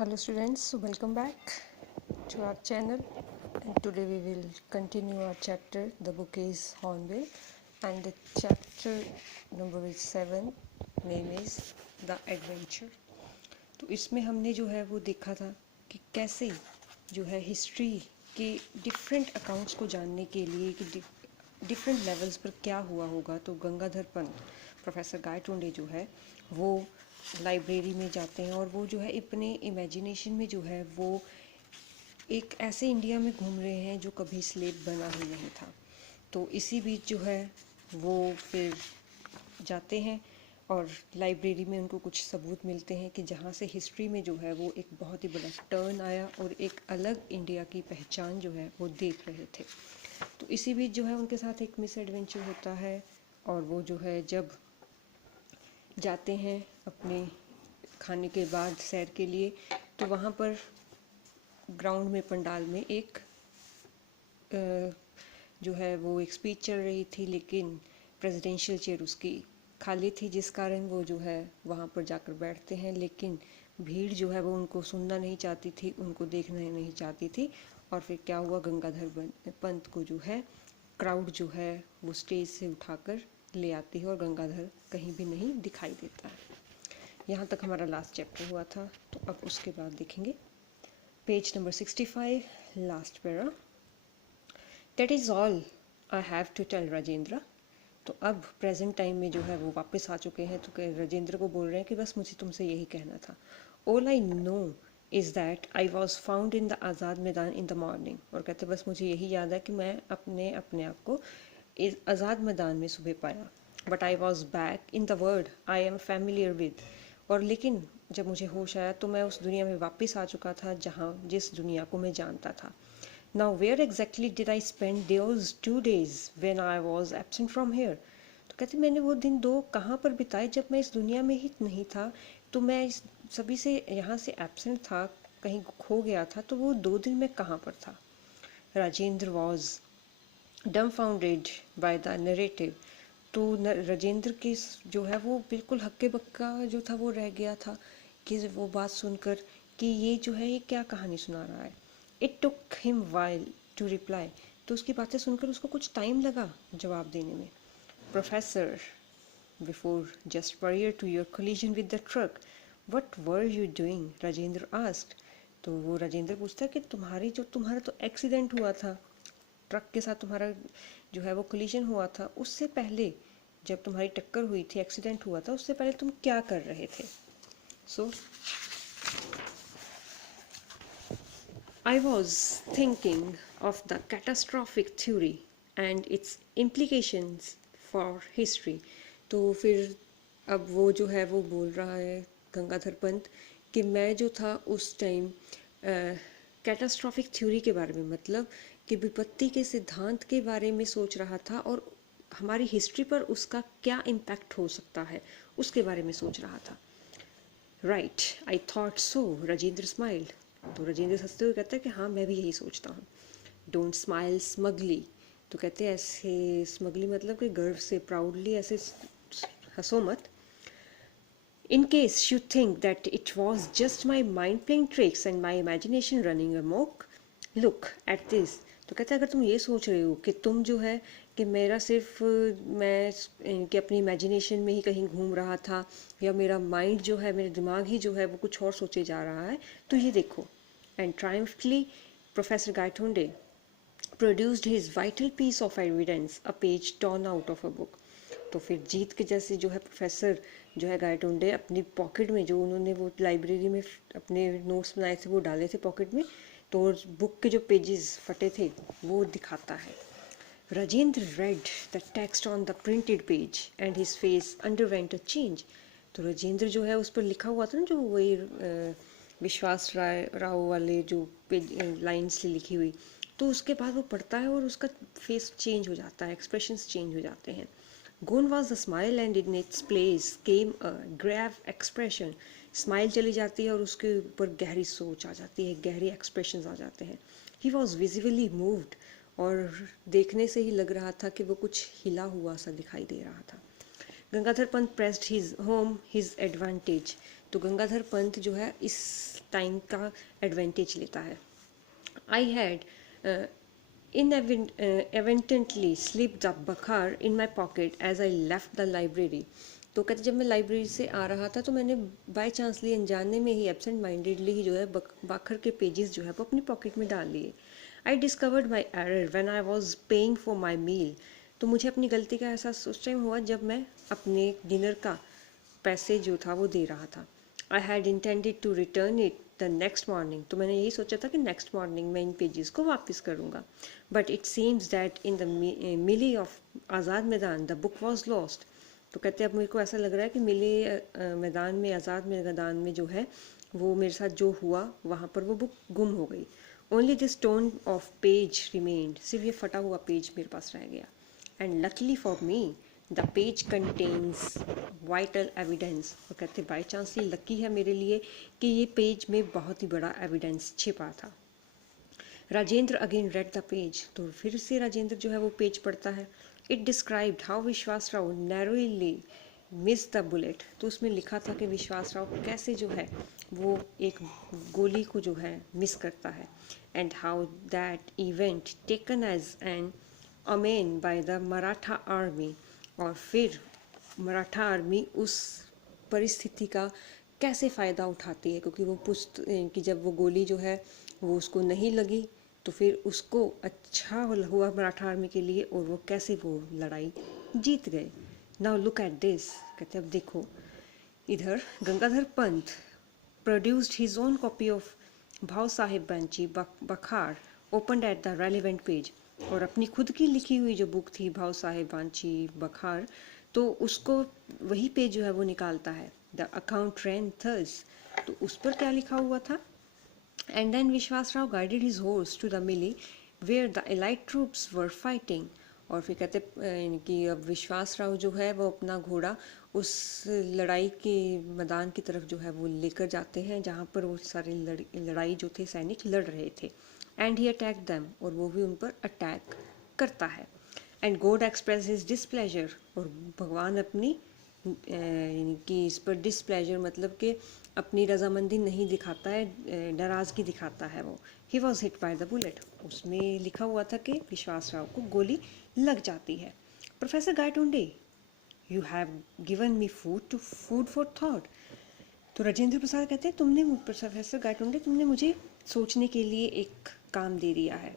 Hello students, so welcome back to our channel, and today we will continue our chapter. The book is Hornbill and the chapter number is 7, name is The Adventure. तो इसमें हमने जो है वो देखा था कि कैसे जो है हिस्ट्री के डिफरेंट अकाउंट्स को जानने के लिए कि डिफरेंट लेवल्स पर क्या हुआ होगा, तो गंगाधर पंत प्रोफेसर गायटोंडे जो है वो लाइब्रेरी में जाते हैं और वो जो है अपने इमेजिनेशन में जो है वो एक ऐसे इंडिया में घूम रहे हैं जो कभी स्लेव बना ही नहीं था। तो इसी बीच जो है वो फिर जाते हैं और लाइब्रेरी में उनको कुछ सबूत मिलते हैं कि जहाँ से हिस्ट्री में जो है वो एक बहुत ही बड़ा टर्न आया और एक अलग इंडिया की पहचान जो है वो देख रहे थे। तो इसी बीच जो है उनके साथ एक मिस एडवेंचर होता है और वो जो है जब जाते हैं अपने खाने के बाद सैर के लिए, तो वहाँ पर ग्राउंड में पंडाल में एक जो है वो एक स्पीच चल रही थी, लेकिन प्रेसिडेंशियल चेयर उसकी खाली थी, जिस कारण वो जो है वहाँ पर जाकर बैठते हैं। लेकिन भीड़ जो है वो उनको सुनना नहीं चाहती थी, उनको देखना नहीं चाहती थी। और फिर क्या हुआ, गंगाधर पंत को जो है क्राउड जो है वो स्टेज से उठाकर ले आती है और गंगाधर कहीं भी नहीं दिखाई देता है। यहाँ तक हमारा लास्ट चैप्टर हुआ था। तो अब उसके बाद देखेंगे page number 65, last para. That is all I have to tell Rajendra. तो अब प्रेजेंट टाइम में जो है वो वापस आ चुके हैं, तो राजेंद्र को बोल रहे हैं कि बस मुझे तुमसे यही कहना था। All I know is that I was found in the Azad Maidan in the morning. और कहते बस मुझे यही याद है कि मैं अपने आप को इस आज़ाद मैदान में सुबह पाया। But I was back in the world I am familiar with. और लेकिन जब मुझे होश आया तो मैं उस दुनिया में वापस आ चुका था जिस दुनिया को मैं जानता था। Now where exactly did I spend those 2 days when I was absent from here. तो कहते मैंने वो दिन 2 कहाँ पर बिताए जब मैं इस दुनिया में ही नहीं था। तो मैं इस सभी से यहाँ से एब्सेंट था, कहीं खो गया था, तो वो 2 दिन मैं कहाँ पर था। Rajendra was dumbfounded by the narrative. तो राजेंद्र की जो है वो बिल्कुल हक्के बक्का जो था वो रह गया था कि वो बात सुनकर कि ये जो है ये क्या कहानी सुना रहा है। It took him while to reply. तो उसकी बातें सुनकर उसको कुछ टाइम लगा जवाब देने में। Professor, before just prior to your collision with the truck, what were you doing? Rajendra asked। तो वो राजेंद्र पूछता है कि तुम्हारा तो एक्सीडेंट हुआ था, ट्रक के साथ तुम्हारा जो है वो कोलिजन हुआ था, उससे पहले जब तुम्हारी टक्कर हुई थी, एक्सीडेंट हुआ था, उससे पहले तुम क्या कर रहे थे। So I was thinking of the catastrophic theory and its implications for history. तो फिर अब वो जो है वो बोल रहा है गंगाधर पंत कि मैं जो था उस टाइम कैटास्ट्रॉफिक थ्योरी के बारे में, मतलब कि विपत्ति के सिद्धांत के बारे में सोच रहा था और हमारी हिस्ट्री पर उसका क्या इम्पैक्ट हो सकता है उसके बारे में सोच रहा था। Right, I thought so, Rajendra smile. तो राजेंद्र हंसते हुए कहता है कि हाँ मैं भी यही सोचता हूँ। Don't smile smugly. तो कहते हैं ऐसे स्मगली मतलब कि गर्व से, प्राउडली ऐसे हंसो मत। In case you think that it was just my mind playing tricks and my imagination running amok, look at this. तो कहता है अगर तुम ये सोच रहे हो कि तुम जो है कि मेरा सिर्फ मैं कि अपनी इमेजिनेशन में ही कहीं घूम रहा था या मेरा माइंड जो है, मेरा दिमाग ही जो है वो कुछ और सोचे जा रहा है, तो ये देखो। And triumphantly professor Gaitonde produced his vital piece of evidence, a page torn out of a book. तो फिर जीत के जैसे जो है प्रोफेसर जो है गायटोंडे अपनी पॉकेट में, जो उन्होंने वो लाइब्रेरी में अपने नोट्स बनाए थे वो डाले थे पॉकेट में, तो बुक के जो पेजेस फटे थे वो दिखाता है। Rajendra read the text on the printed page and his face underwent a change. तो राजेंद्र जो है उस पर लिखा हुआ था ना, जो वही विश्वास राव वाले जो पेज लाइन्स लिखी हुई, तो उसके बाद वो पढ़ता है और उसका फेस चेंज हो जाता है, एक्सप्रेशंस चेंज हो जाते हैं। Gone was the smile and in its place came a grave expression. Smile चली जाती है और उसके ऊपर गहरी सोच आ जाती है, गहरी एक्सप्रेशंस आ जाते हैं। He was visibly moved, और देखने से ही लग रहा था कि वो कुछ हिला हुआ सा दिखाई दे रहा था। Gangadhar Pant pressed his home his advantage. तो गंगाधर पंत जो है इस टाइम का एडवांटेज लेता है। I had inadvertently slipped the बखार in my pocket as I left the library। तो कहते जब मैं लाइब्रेरी से आ रहा था तो मैंने बाय चांसली अनजाने में ही एब्सेंट माइंडेडली ही जो है बाखर के पेजेस जो है वो अपनी पॉकेट में डाल लिए। I discovered my error when I was paying for my meal. तो मुझे अपनी गलती का एहसास उस टाइम हुआ जब मैं अपने डिनर का पैसे जो था वो दे रहा था। I had intended to return it the next morning. तो मैंने यही सोचा था कि नेक्स्ट मॉर्निंग मैं इन पेजेस को वापस करूँगा, but it seems that in the melee of Azad Maidan the book was lost. तो कहते अब मेरे को ऐसा लग रहा है कि मिले मैदान में, आज़ाद मैदान में जो है वो मेरे साथ जो हुआ वहाँ पर वो बुक गुम हो गई। Only this tone of page remained. सिर्फ ये फटा हुआ पेज मेरे पास रह गया। And luckily for me the page contains vital evidence. और कहते बाई चांसली लकी है मेरे लिए कि ये पेज में बहुत ही बड़ा एविडेंस छिपा था। Rajendra again read the page. तो फिर से राजेंद्र जो है वो पेज पढ़ता है। इट डिस्क्राइब्ड हाउ विश्वास Rao narrowly miss the bullet. तो उसमें लिखा था कि विश्वास राव कैसे जो है वो एक गोली को जो है मिस करता है। And how that event taken as an omen by the Maratha army. और फिर मराठा आर्मी उस परिस्थिति का कैसे फ़ायदा उठाती है, क्योंकि वो पुष्ट कि जब वो गोली जो है वो उसको नहीं लगी तो फिर उसको अच्छा हुआ मराठा आर्मी के लिए, और वो कैसे वो लड़ाई जीत गए। Now look at this. कहते अब देखो इधर Gangadhar Pant produced his own copy of भाव साहिब बांची बखार opened at the relevant page. और अपनी खुद की लिखी हुई जो बुक थी भाव साहिब बांची बखार, तो उसको वही पेज जो है वो निकालता है। द अकाउंट रैन थर्स। तो उस पर क्या लिखा हुआ था? And then विश्वास Rao guided his horse to the melee where the allied troops were fighting। और फिर कहते कि अब विश्वास राव जो है वो अपना घोड़ा उस लड़ाई के मैदान की तरफ जो है वो लेकर जाते हैं जहाँ पर वो सारे लड़ाई जो थे सैनिक लड़ रहे थे। And he attack them. और वो भी उन पर अटैक करता है। And God express his displeasure. और भगवान अपनी यानी कि इस पर डिसप्लेजर मतलब कि अपनी रजामंदी नहीं दिखाता है, नाराज़गी दिखाता है वो। He was hit by the bullet. उसमें लिखा हुआ था कि विश्वास राव को गोली लग जाती है। Professor Gaitonde you have given me food for thought. तो राजेंद्र प्रसाद कहते हैं तुमने प्रोफेसर गायटोंडे तुमने मुझे सोचने के लिए एक काम दे दिया है।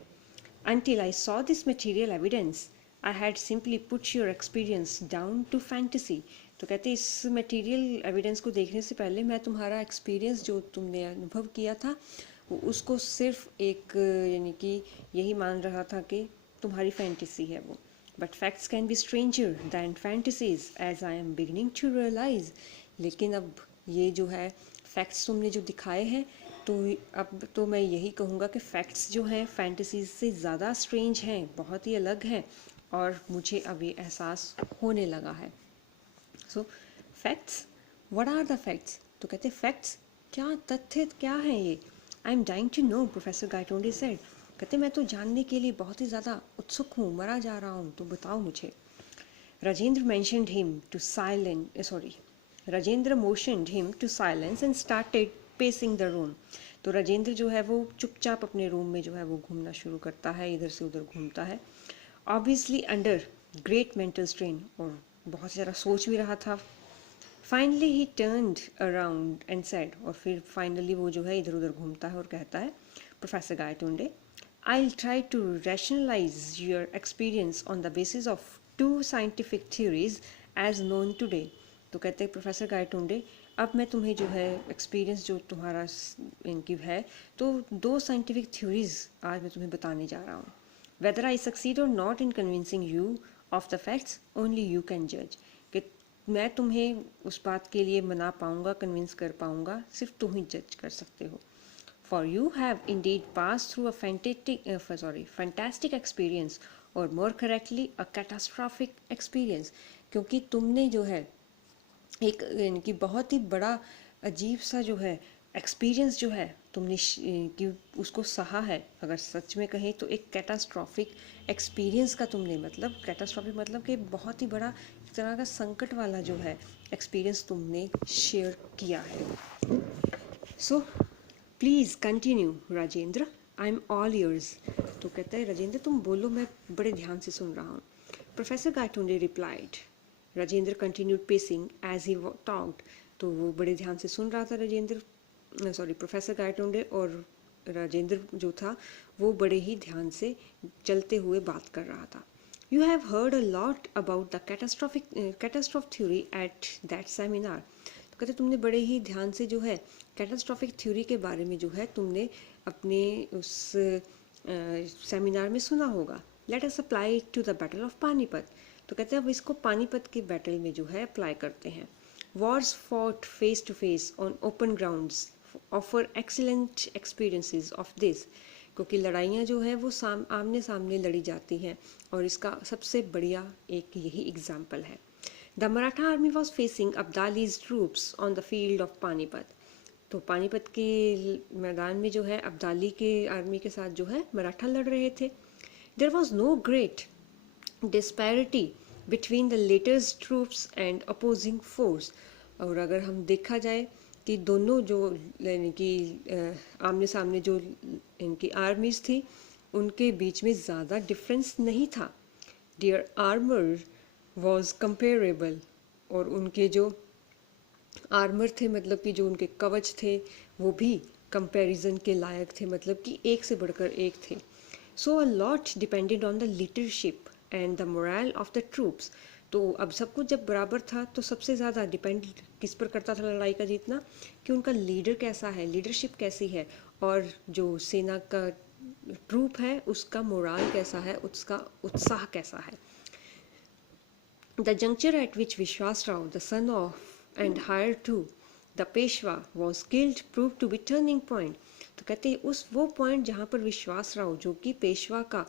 Until I saw this material evidence, I had simply put your experience down to fantasy। तो कहते इस मटेरियल एविडेंस को देखने से पहले मैं तुम्हारा एक्सपीरियंस जो तुमने अनुभव किया था उसको सिर्फ एक यानी कि यही मान रहा था कि तुम्हारी फैंटेसी है वो। But facts can be stranger than fantasies as I am beginning to realise. लेकिन अब ये जो है फैक्ट्स तुमने जो दिखाए हैं तो अब तो मैं यही कहूँगा कि फैक्ट्स जो हैं फैंटेसीज से ज़्यादा स्ट्रेंज हैं, बहुत ही अलग हैं, और मुझे अब ये एहसास होने लगा है। So facts, what are the facts? तो कहते फैक्ट्स क्या, तथ्य क्या हैं ये? I am dying to know, professor Gaitonde said. कहते मैं तो जानने के लिए बहुत ही ज़्यादा उत्सुक हूँ, मरा जा रहा हूँ, तो बताओ मुझे। Rajendra mentioned him to Rajendra motioned him to silence and started pacing the room। तो राजेंद्र जो है वो चुपचाप अपने रूम में जो है वो घूमना शुरू करता है, इधर से उधर घूमता है। Obviously under great mental strain, और बहुत ज़्यादा सोच भी रहा था। Finally he turned around and said. और फिर फाइनली वो जो है इधर उधर घूमता है और कहता है professor Gaitonde I'll try to rationalize your experience on the basis of two scientific theories as known today। तो कहते हैं प्रोफेसर गायटोंडे अब मैं तुम्हें जो है एक्सपीरियंस जो तुम्हारा इनकी है तो दो साइंटिफिक थ्योरीज आज मैं तुम्हें बताने जा रहा हूँ। वेदर आई सक्सीड और not in convincing you of the facts only you can जज। कि मैं तुम्हें उस बात के लिए मना पाऊँगा, कन्विंस कर पाऊँगा, सिर्फ तुम ही जज कर सकते हो। For you have indeed passed through a fantastic experience, or more correctly a catastrophic experience। क्योंकि तुमने जो है एक इनकी बहुत ही बड़ा अजीब सा जो है एक्सपीरियंस जो है तुमने कि उसको सहा है। अगर सच में कहें तो एक कैटास्ट्रॉफिक एक्सपीरियंस का तुमने मतलब कैटास्ट्रॉफिक मतलब कि बहुत ही बड़ा एक तरह का संकट वाला जो है एक्सपीरियंस तुमने शेयर किया है। So please continue Rajendra, I am all years. तो कहता है राजेंद्र तुम बोलो, मैं बड़े ध्यान से सुन रहा हूँ। Professor Gaitonde replied. Rajendra continued pacing as he talked. तो वो बड़े ध्यान से सुन रहा था राजेंद्र, सॉरी प्रोफेसर गायटोंडे, और राजेंद्र जो था वो बड़े ही ध्यान से चलते हुए बात कर रहा था। You have heard a lot about the catastrophe theory at that seminar. तो कहते तुमने बड़े ही ध्यान से जो है कैटास्ट्रॉफिक थ्योरी के बारे में जो है तुमने अपने उस सेमिनार में सुना होगा। Let us apply to the battle of Panipat. तो कहते हैं अब इसको पानीपत के बैटल में जो है अप्लाई करते हैं। Wars fought face to face on open grounds offer excellent experiences of this. क्योंकि लड़ाइयाँ जो है वो आमने सामने लड़ी जाती हैं, और इसका सबसे बढ़िया एक यही एग्जाम्पल है। The Maratha army was facing Abdali's troops on the field of Panipat. तो पानीपत के मैदान में जो है अब्दाली के आर्मी के साथ जो है मराठा लड़ रहे थे। There was no great disparity between the latter's troops and opposing force. और अगर हम देखा जाए कि दोनों जो यानी कि आमने सामने जो इनकी आर्मीज थी उनके बीच में ज़्यादा डिफरेंस नहीं था। देयर आर्मर वॉज कंपेरेबल, और उनके जो आर्मर थे मतलब कि जो उनके कवच थे वो भी कंपैरिजन के लायक थे, मतलब कि एक से बढ़कर एक थे। So a lot depended on the leadership and the morale of the troops. तो अब सब कुछ जब बराबर था तो सबसे ज़्यादा डिपेंड किस पर करता था लड़ाई का जीतना, कि उनका लीडर कैसा है, लीडरशिप कैसी है, और जो सेना का ट्रूप है उसका मोरल कैसा है, उसका उत्साह कैसा है। The juncture at which Vishwas Rao, the son of and heir to the Peshwa, was killed proved to be turning point. तो कहते हैं उस वो पॉइंट जहाँ पर विश्वास राव जो कि पेशवा का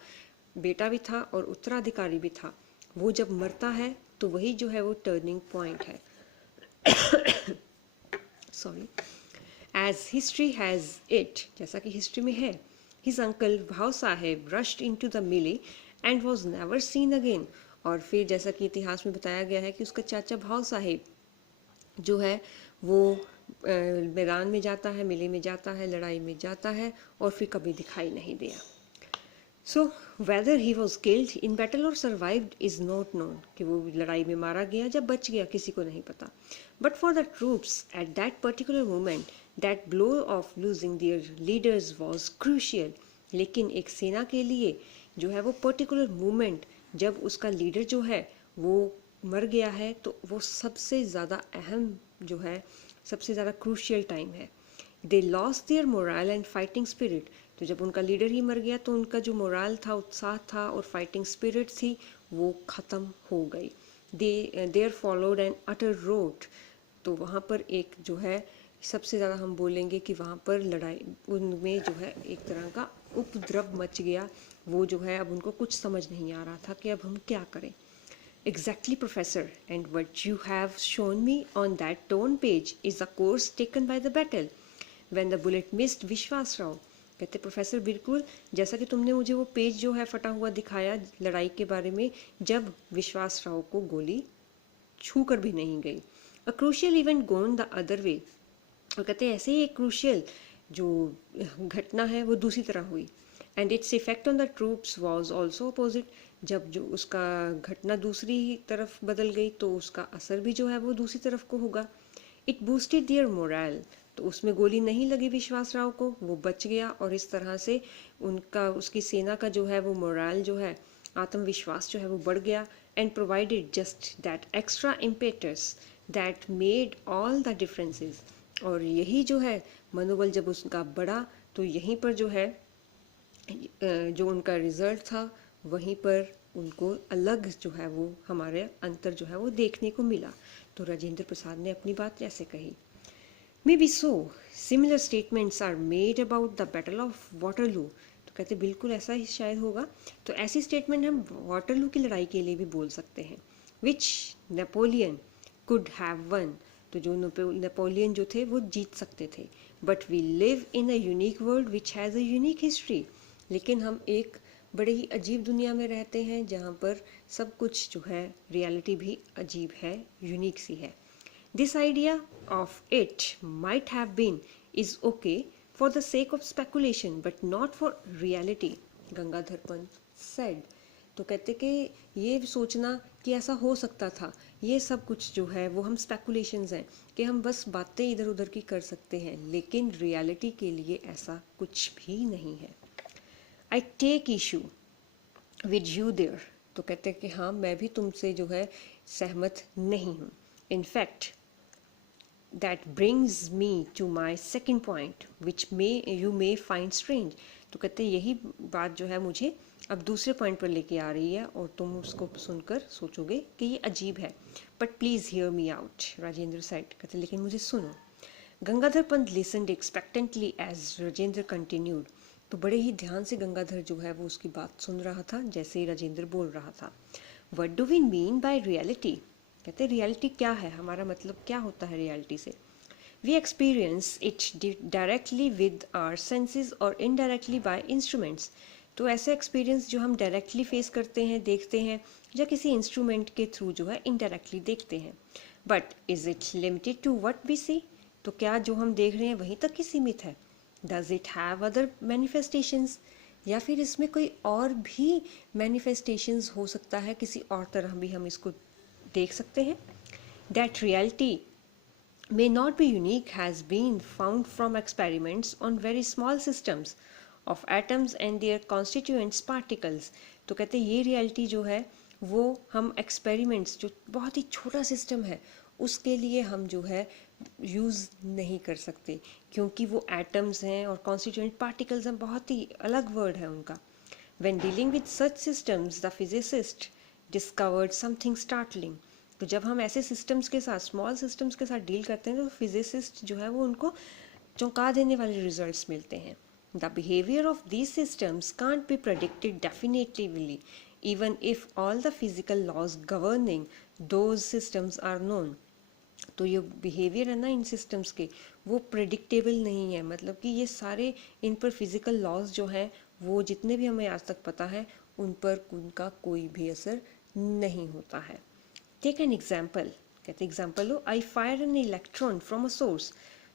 बेटा भी था और उत्तराधिकारी भी था, वो जब मरता है तो वही जो है वो टर्निंग पॉइंट है। Sorry, as history has it, जैसा कि हिस्ट्री में है, his uncle Bhau Saheb rushed into the melee and was never seen again. और फिर जैसा कि इतिहास में बताया गया है कि उसका चाचा भाव साहेब जो है वो मैदान में जाता है, मेले में जाता है, लड़ाई में जाता है, और फिर कभी दिखाई नहीं दिया। So whether he was killed in battle और सर्वाइव्ड इज नॉट नोन, कि वो लड़ाई में मारा गया जब बच गया किसी को नहीं पता। But for the troops at that particular moment that blow of losing their leaders was crucial. लेकिन एक सेना के लिए जो है वो पर्टिकुलर मोमेंट जब उसका लीडर जो है वो मर गया है तो वो सबसे ज़्यादा अहम जो है, सबसे ज़्यादा क्रूशियल टाइम है। They lost their moral and fighting spirit. तो जब उनका लीडर ही मर गया तो उनका जो मोरल था, उत्साह था और फाइटिंग स्पिरिट थी वो ख़त्म हो गई। There followed an utter rout. तो वहाँ पर एक जो है सबसे ज़्यादा हम बोलेंगे कि वहाँ पर लड़ाई उनमें जो है एक तरह का उपद्रव मच गया। वो जो है अब उनको कुछ समझ नहीं आ रहा था कि अब हम क्या करें। Exactly, professor, and what you have shown me on that torn page is the course taken by the battle when the bullet missed विश्वास राव। कहते प्रोफेसर बिल्कुल जैसा कि तुमने मुझे वो पेज जो है फटा हुआ दिखाया लड़ाई के बारे में जब विश्वास राव को गोली छू कर भी नहीं गई। A crucial event gone the other way. और कहते हैं ऐसे ही एक क्रूशियल जो घटना है वो दूसरी तरह हुई। And its effect on the troops was also opposite. जब जो उसका घटना दूसरी तरफ बदल गई तो उसका असर भी जो है वो दूसरी तरफ को होगा। It boosted their morale. तो उसमें गोली नहीं लगी विश्वास राव को, वो बच गया, और इस तरह से उनका उसकी सेना का जो है वो मोरल जो है, आत्मविश्वास जो है वो बढ़ गया। And provided just that extra impetus that made all the differences. और यही जो है मनोबल जब उसका बढ़ा तो यहीं पर जो है जो उनका रिजल्ट था वहीं पर उनको अलग जो है वो हमारे अंतर जो है वो देखने को मिला। तो राजेंद्र प्रसाद ने अपनी बात ऐसे कही। Maybe so similar statements are made about the battle of Waterloo. तो कहते बिल्कुल ऐसा ही शायद होगा। तो ऐसी स्टेटमेंट हम वाटरलू की लड़ाई के लिए भी बोल सकते हैं। Which Napoleon could have won. तो जो नेपोलियन जो थे वो जीत सकते थे। But we live in a unique world which has a unique history. लेकिन हम एक बड़े ही अजीब दुनिया में रहते हैं जहाँ पर सब कुछ जो है रियलिटी भी अजीब है, यूनिक सी है। This idea of it might have been is okay for the sake of speculation but not for reality, Gangadhar Pant said. तो कहते कि ये सोचना कि ऐसा हो सकता था, ये सब कुछ जो है वो हम स्पेकुलेशंस हैं कि हम बस बातें इधर उधर की कर सकते हैं, लेकिन रियलिटी के लिए ऐसा कुछ भी नहीं है. I take issue with you there. तो कहते हैं कि हाँ, मैं भी तुमसे जो है सहमत नहीं हूँ. In fact that brings me to my second point which you may find strange. तो कहते हैं यही बात जो है मुझे अब दूसरे पॉइंट पर लेके आ रही है और तुम उसको सुनकर सोचोगे कि ये अजीब है. But please hear me out, Rajendra said. कहते लेकिन मुझे सुनो. Gangadhar Pant listened expectantly as Rajendra continued. तो बड़े ही ध्यान से गंगाधर जो है वो उसकी बात सुन रहा था जैसे ही राजेंद्र बोल रहा था. What do we mean by reality? कहते हैं रियलिटी क्या है, हमारा मतलब क्या होता है रियलिटी से. We experience it directly with our senses और इनडायरेक्टली बाय इंस्ट्रूमेंट्स. तो ऐसे एक्सपीरियंस जो हम डायरेक्टली फेस करते हैं, देखते हैं, या किसी इंस्ट्रूमेंट के थ्रू जो है इनडायरेक्टली देखते हैं. But is it limited to what we see? तो क्या जो हम देख रहे हैं वहीं तक ही सीमित है? Does it have other manifestations? या फिर इसमें कोई और भी मैनिफेस्टेशंस हो सकता है, किसी और तरह भी हम इसको देख सकते हैं. That reality may not be unique has been found from experiments on very small systems of atoms and their constituent particles. तो कहते हैं ये रियलिटी जो है वो हम एक्सपेरिमेंट्स, जो बहुत ही छोटा सिस्टम है, उसके लिए हम जो है यूज़ नहीं कर सकते क्योंकि वो एटम्स हैं और कॉन्स्टिट्यूएंट पार्टिकल्स हैं, बहुत ही अलग वर्ड है उनका. When dealing with such systems, the physicist discovered something startling. तो जब हम ऐसे सिस्टम्स के साथ, स्मॉल सिस्टम्स के साथ डील करते हैं तो फिजिसिस्ट जो है वो उनको चौंका देने वाले रिजल्ट्स मिलते हैं. The behaviour of these systems can't be predicted definitively even if all the physical laws governing those systems are known. तो ये बिहेवियर है ना इन सिस्टम्स के, वो प्रेडिक्टेबल नहीं है. मतलब कि ये सारे इन पर फिजिकल लॉज जो हैं वो जितने भी हमें आज तक पता है उन पर उनका कोई भी असर नहीं होता है. Take an example. कहते एग्जाम्पल लो. I fire an electron from a source.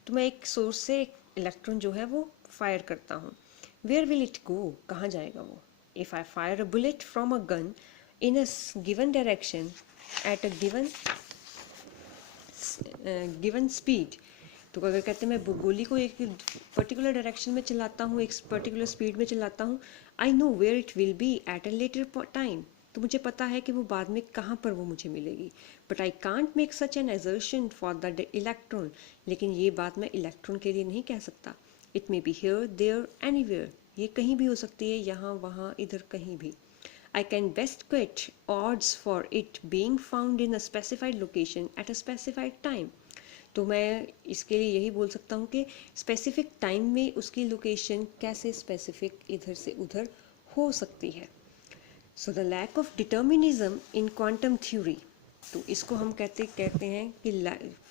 तो मैं एक सोर्स से एक इलेक्ट्रॉन जो है वो फायर करता हूँ. Where will it go? कहाँ जाएगा वो? If I fire a bullet from a gun in a given direction at a given speed. तो अगर कहते हैं मैं गोली को एक पर्टिकुलर डायरेक्शन में चलाता हूँ, एक पर्टिकुलर स्पीड में चलाता हूँ, I know where it will be at a later time. तो मुझे पता है कि वो बाद में कहाँ पर वो मुझे मिलेगी. But I can't make such an assertion for the electron. लेकिन ये बात मैं इलेक्ट्रॉन के लिए नहीं कह सकता. It may be here, there, anywhere. ये कहीं भी हो सकती है, यहाँ वहाँ इधर कहीं भी. I can best quit odds for it being found in a specified location at a specified time. तो मैं इसके लिए यही बोल सकता हूँ कि स्पेसिफिक टाइम में उसकी लोकेशन कैसे स्पेसिफिक इधर से उधर हो सकती है. So the lack of determinism in quantum theory. तो इसको हम कहते हैं कि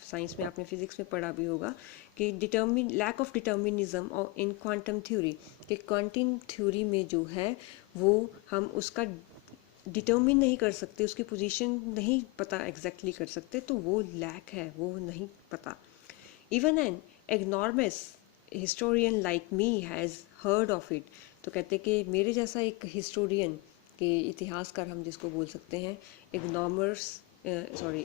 साइंस में आपने फिजिक्स में पढ़ा भी होगा कि लैक ऑफ डिटर्मिनिज्म और इन क्वांटम थ्योरी, कि क्वांटम थ्योरी में जो है वो हम उसका डिटर्मिन नहीं कर सकते, उसकी पोजीशन नहीं पता एग्जैक्टली कर सकते, तो वो लैक है, वो नहीं पता. Even an enormous historian like me has heard of it. तो कहते कि मेरे जैसा एक हिस्टोरियन, के इतिहासकार हम जिसको बोल सकते हैं,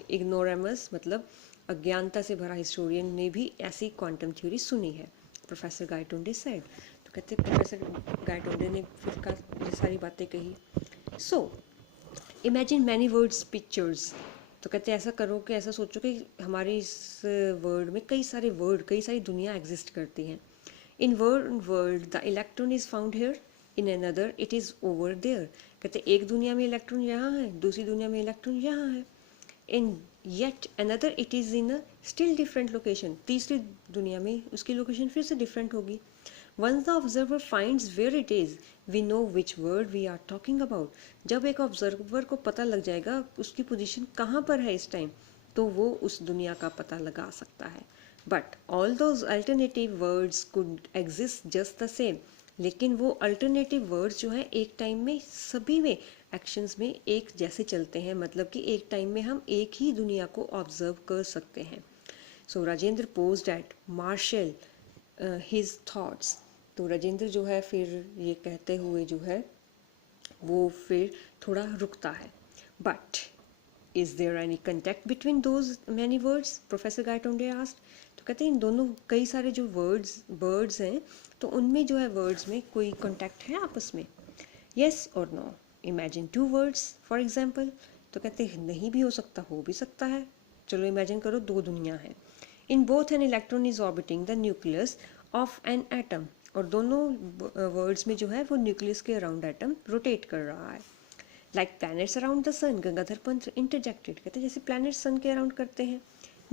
इग्नोरमस मतलब अज्ञानता से भरा हिस्टोरियन ने भी ऐसी क्वांटम थ्योरी सुनी है. Professor Gaitonde said. तो कहते प्रोफेसर गायटोंडे ने फिर ये सारी बातें कही. So imagine many words pictures. तो कहते ऐसा करो कि ऐसा सोचो कि हमारे इस वर्ल्ड में कई सारे वर्ड, कई सारी दुनिया एग्जिस्ट करती हैं. In world the electron is found here, in another it is over there. कहते एक दुनिया में इलेक्ट्रॉन यहाँ है, दूसरी दुनिया में इलेक्ट्रॉन यहाँ है. In yet another it is in a still different location. तीसरी दुनिया में उसकी लोकेशन फिर से डिफरेंट होगी. Once the observer finds where it is, we know which word we are talking about. जब एक ऑब्जर्वर को पता लग जाएगा उसकी पोजीशन कहाँ पर है इस टाइम, तो वो उस दुनिया का पता लगा सकता है. But all those alternative words could exist just the same. लेकिन वो अल्टरनेटिव वर्ड्स जो है एक टाइम में सभी में एक्शंस में एक जैसे चलते हैं. मतलब कि एक टाइम में हम एक ही दुनिया को ऑब्जर्व कर सकते हैं. So Rajendra paused at marshal his thoughts. तो राजेंद्र जो है फिर ये कहते हुए जो है वो फिर थोड़ा रुकता है। But is there any contact between those many words, professor Gaitonde asked. तो कहते हैं इन दोनों कई सारे जो वर्ड्स हैं तो उनमें जो है वर्ड्स में कोई कॉन्टैक्ट है आपस में। येस और no, imagine two words for example. तो कहते हैं नहीं भी हो सकता, हो भी सकता है। चलो इमेजिन करो दो दुनिया है। In both an electron is orbiting the nucleus of an atom. और दोनों वर्ड्स में जो है वो न्यूक्लियस के अराउंड एटम रोटेट कर रहा है। लाइक प्लैनेट्स अराउंड द सन, गंगाधर पंत इंटरजेक्टेड। कहते हैं जैसे प्लैनेट्स सन के अराउंड करते हैं।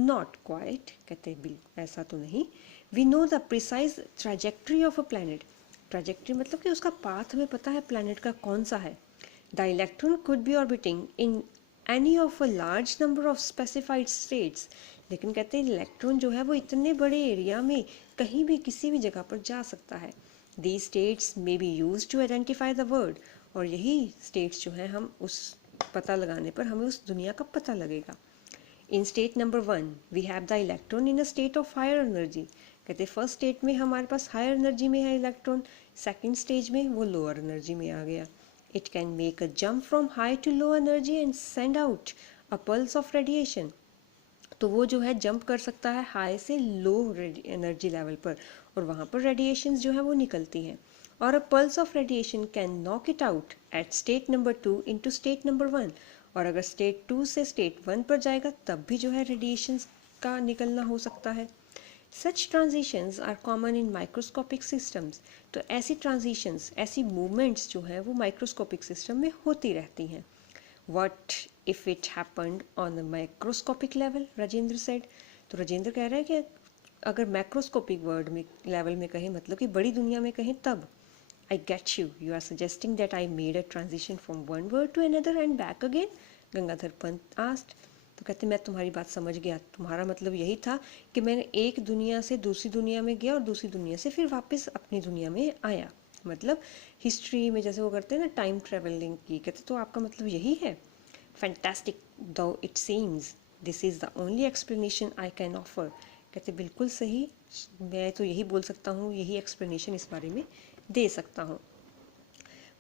नॉट क्वाइट, कहते हैं बिल्कुल ऐसा तो नहीं। We know the precise trajectory of a planet. Trajectory मतलब कि उसका पाथ हमें पता है प्लैनेट का कौन सा है। The electron could be orbiting in any of a large number of specified states. लेकिन कहते हैं इलेक्ट्रॉन जो है वो इतने बड़े एरिया में कहीं भी किसी भी जगह पर जा सकता है। These states may be use to identify the word. और यही स्टेट्स जो है हम उस पता लगाने पर हमें उस दुनिया का पता लगेगा। In state number 1 we have the electron in a state of higher energy. कहते हैं फर्स्ट स्टेट में हमारे पास हायर एनर्जी में है इलेक्ट्रॉन, सेकंड स्टेज में वो लोअर एनर्जी में आ गया। It can make a jump from high to low energy and send out a pulse of radiation. तो वो जो है जंप कर सकता है हाई से लो एनर्जी लेवल पर, और वहाँ पर रेडिएशंस जो है वो निकलती हैं। और अ pulse of radiation can knock it out at state number 2 into state number 1। और अगर स्टेट 2 से स्टेट 1 पर जाएगा तब भी जो है रेडिएशंस का निकलना हो सकता है। Such transitions are common in microscopic systems. तो ऐसी ट्रांजिशंस, ऐसी मूवमेंट्स जो हैं वो माइक्रोस्कोपिक सिस्टम में होती रहती हैं। What if it happened on a microscopic level? Rajendra said। तो राजेंद्र कह रहा है कि अगर मैक्रोस्कोपिक वर्ड में लेवल में कहें, मतलब कि बड़ी दुनिया में कहें तब। I get you. You are suggesting that I made a transition from one word to another and back again? Gangadhar Pant asked। तो कहते मैं तुम्हारी बात समझ गया, तुम्हारा मतलब यही था कि मैंने एक दुनिया से दूसरी दुनिया में गया और दूसरी दुनिया से फिर वापस अपनी दुनिया में आया। मतलब हिस्ट्री में जैसे वो करते हैं ना टाइम ट्रेवलिंग की, कहते तो आपका मतलब यही है। फैंटास्टिक दो it seems, this is the only explanation I can offer. कहते बिल्कुल सही, मैं तो यही बोल सकता हूँ, यही एक्सप्लेनेशन इस बारे में दे सकता हूँ।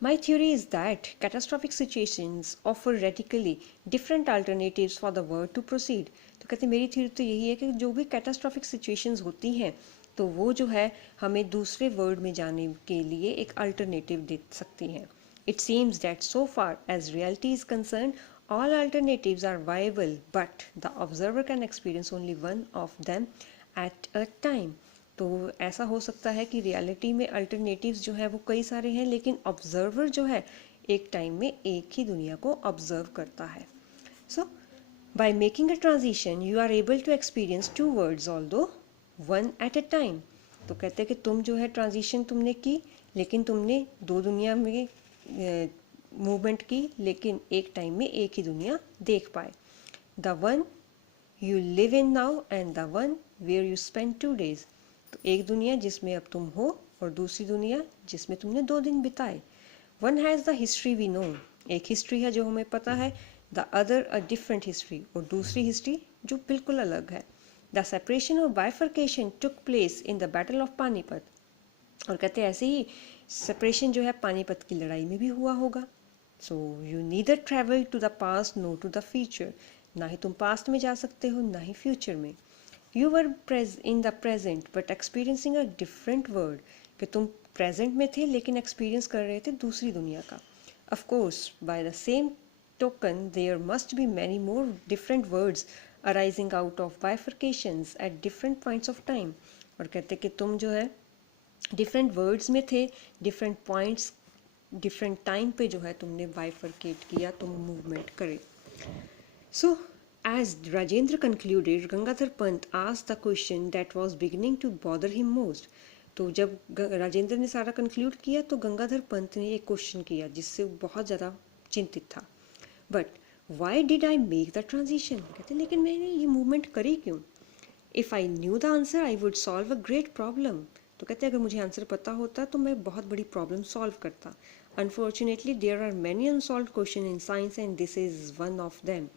My theory is that catastrophic situations offer radically different alternatives for the world to proceed। तो कहते मेरी थ्योरी तो यही है कि जो भी कैटास्ट्रॉफिक सिचुएशंस होती हैं तो वो जो है हमें दूसरे वर्ल्ड में जाने के लिए एक अल्टरनेटिव दे सकती हैं। It seems that so far as reality is concerned, all alternatives are viable, but the observer can experience only one of them at a time। तो ऐसा हो सकता है कि रियलिटी में अल्टरनेटिव्स जो है वो कई सारे हैं, लेकिन ऑब्जर्वर जो है एक टाइम में एक ही दुनिया को ऑब्जर्व करता है। So by making a transition you are able to experience two words although one at a time. तो कहते हैं कि तुम जो है ट्रांजिशन तुमने की, लेकिन तुमने दो दुनिया में मूवमेंट की, लेकिन एक टाइम में एक ही दुनिया देख पाए। The one you live in now and the one where you spend 2 days। तो एक दुनिया जिसमें अब तुम हो और दूसरी दुनिया जिसमें तुमने 2 दिन बिताए। One has the history we know, एक हिस्ट्री है जो हमें पता है। The other a different history, और दूसरी हिस्ट्री जो बिल्कुल अलग है। द सेपरेशन और bifurcation took place in the battle of Panipat. और कहते हैं ऐसे ही सेपरेशन जो है पानीपत की लड़ाई में भी हुआ होगा। So you neither travel to the past nor to the future. ना ही तुम पास्ट में जा सकते हो ना ही फ्यूचर में। You were in the present but experiencing a different world. कि तुम प्रेजेंट में थे लेकिन एक्सपीरियंस कर रहे थे दूसरी दुनिया का। Of course by the same token there must be many more different words arising out of bifurcations at different points of time. और कहते कि तुम जो है डिफरेंट वर्ड्स में थे, डिफरेंट पॉइंट्स डिफरेंट टाइम पे जो है तुमने बाइफर्केट किया, तुम मूवमेंट करे। सो as Rajendra concluded, Gangadhar Pant asked the question that was beginning to bother him most। तो जब राजेंद्र ने सारा कंक्लूड किया तो गंगाधर पंत ने एक क्वेश्चन किया जिससे बहुत ज़्यादा चिंतित था। But why did I make the transition. कहते लेकिन मैंने ये मूवमेंट करी क्यों। If I knew the answer I would solve a great problem. तो कहते अगर मुझे आंसर पता होता तो मैं बहुत बड़ी प्रॉब्लम सॉल्व करता। Unfortunately there are many unsolve question in science and this is one of them.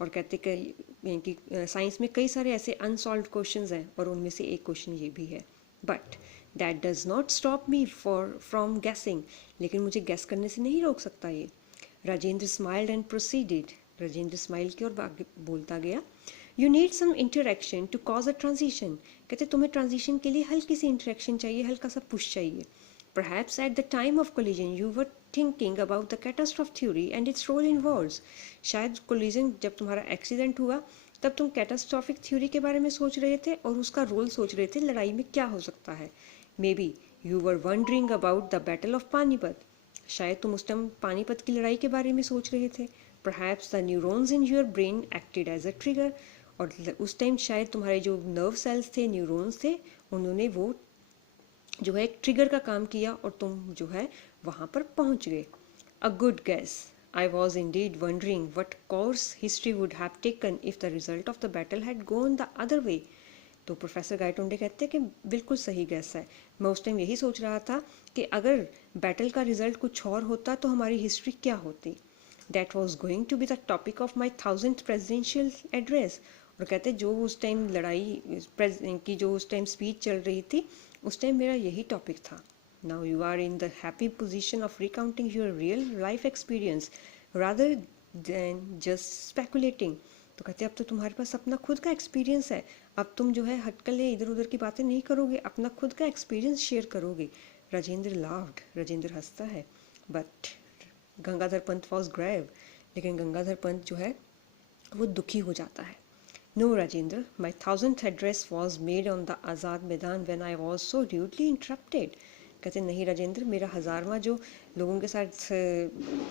और कहते कि साइंस में कई सारे ऐसे अनसॉल्व क्वेश्चंस हैं और उनमें से एक क्वेश्चन ये भी है। But that does not stop me from guessing, लेकिन मुझे गैस करने से नहीं रोक सकता ये। Rajendra smiled and proceeded, Rajendra smile की और आगे बोलता गया, you need some interaction to cause a transition, कहते तुम्हें ट्रांजिशन के लिए हल्की सी इंटरेक्शन चाहिए, हल्का सा पुश चाहिए। Perhaps at the time of collision you were thinking about the catastrophe theory and its role in wars. शायद collision जब तुम्हारा एक्सीडेंट हुआ तब तुम कैटास्ट्रॉफिक थ्योरी के बारे में सोच रहे थे और उसका रोल सोच रहे थे लड़ाई में क्या हो सकता है। May be you were wondering about the battle of Panipat, शायद तुम उस टाइम पानीपत की लड़ाई के बारे में सोच रहे थे। Perhaps the neurons in your brain acted as a trigger, और उस टाइम शायद तुम्हारे जो नर्व सेल्स थे, न्यूरॉन्स थे, उन्होंने वो जो है एक ट्रिगर का काम किया और तुम जो है वहाँ पर पहुँच गए। A good gas, I was Indeed wondering what course history would have taken if the result of the battle had gone the other वे। तो प्रोफेसर गायटोंडे कहते हैं कि बिल्कुल सही गैस है, मैं उस टाइम यही सोच रहा था कि अगर बैटल का रिजल्ट कुछ और होता तो हमारी हिस्ट्री क्या होती। That was going to be the topic of my 1000th presidential address, और कहते जो उस टाइम लड़ाई की जो उस टाइम स्पीच चल रही थी उस टाइम मेरा यही टॉपिक था। Now you are in the happy position of recounting your real life experience rather than just speculating, तो कहते अब तो तुम्हारे पास अपना खुद का एक्सपीरियंस है, अब तुम जो है हटकले इधर उधर की बातें नहीं करोगे, अपना खुद का एक्सपीरियंस शेयर करोगे। राजेंद्र लाफ्ड, राजेंद्र हंसता है। But Gangadhar Pant was grave, लेकिन गंगाधर पंत जो है वो दुखी हो जाता है। No Rajendra, my 1000th address was made on the Azad Maidan when I was so duly interrupted, कहते नहीं राजेंद्र, मेरा हज़ारवां जो लोगों के साथ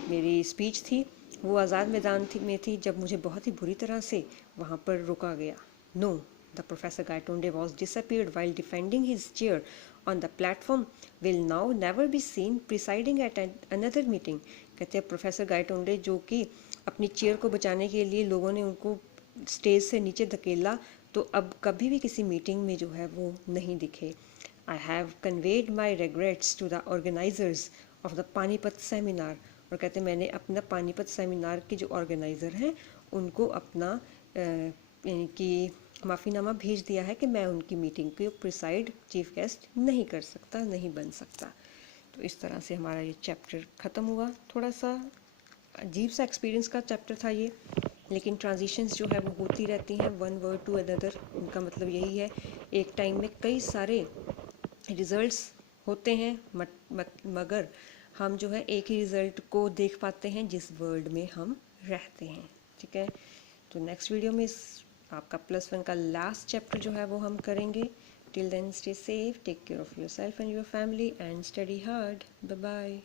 मेरी स्पीच थी वो आज़ाद मैदान में थी जब मुझे बहुत ही बुरी तरह से वहाँ पर रोका गया। No, the professor Gaitonde was disappeared while defending his chair on the platform will now never be seen presiding at another meeting, कहते हैं प्रोफेसर गायटोंडे जो कि अपनी चेयर को बचाने के लिए लोगों ने उनको स्टेज से नीचे धकेला, तो अब कभी भी किसी मीटिंग में जो है वो नहीं दिखे। I have conveyed my regrets to the organisers of the Panipat seminar, और कहते मैंने अपना पानीपत सेमिनार के जो ऑर्गेनाइज़र हैं उनको अपना यानी कि माफ़ीनामा भेज दिया है कि मैं उनकी मीटिंग के प्रिसाइड चीफ गेस्ट नहीं कर सकता, नहीं बन सकता। तो इस तरह से हमारा ये चैप्टर ख़त्म हुआ। थोड़ा सा अजीब सा एक्सपीरियंस का चैप्टर था ये, लेकिन ट्रांजिशंस जो है वो होती रहती हैं वन वर्ड टू अनदर, उनका मतलब यही है एक टाइम में कई सारे रिजल्ट्स होते हैं मगर हम जो है एक ही रिज़ल्ट को देख पाते हैं जिस वर्ल्ड में हम रहते हैं। ठीक है, तो नेक्स्ट वीडियो में इस आपका +1 का लास्ट चैप्टर जो है वो हम करेंगे। Till then stay safe, take care of yourself and your family and study hard. Bye bye.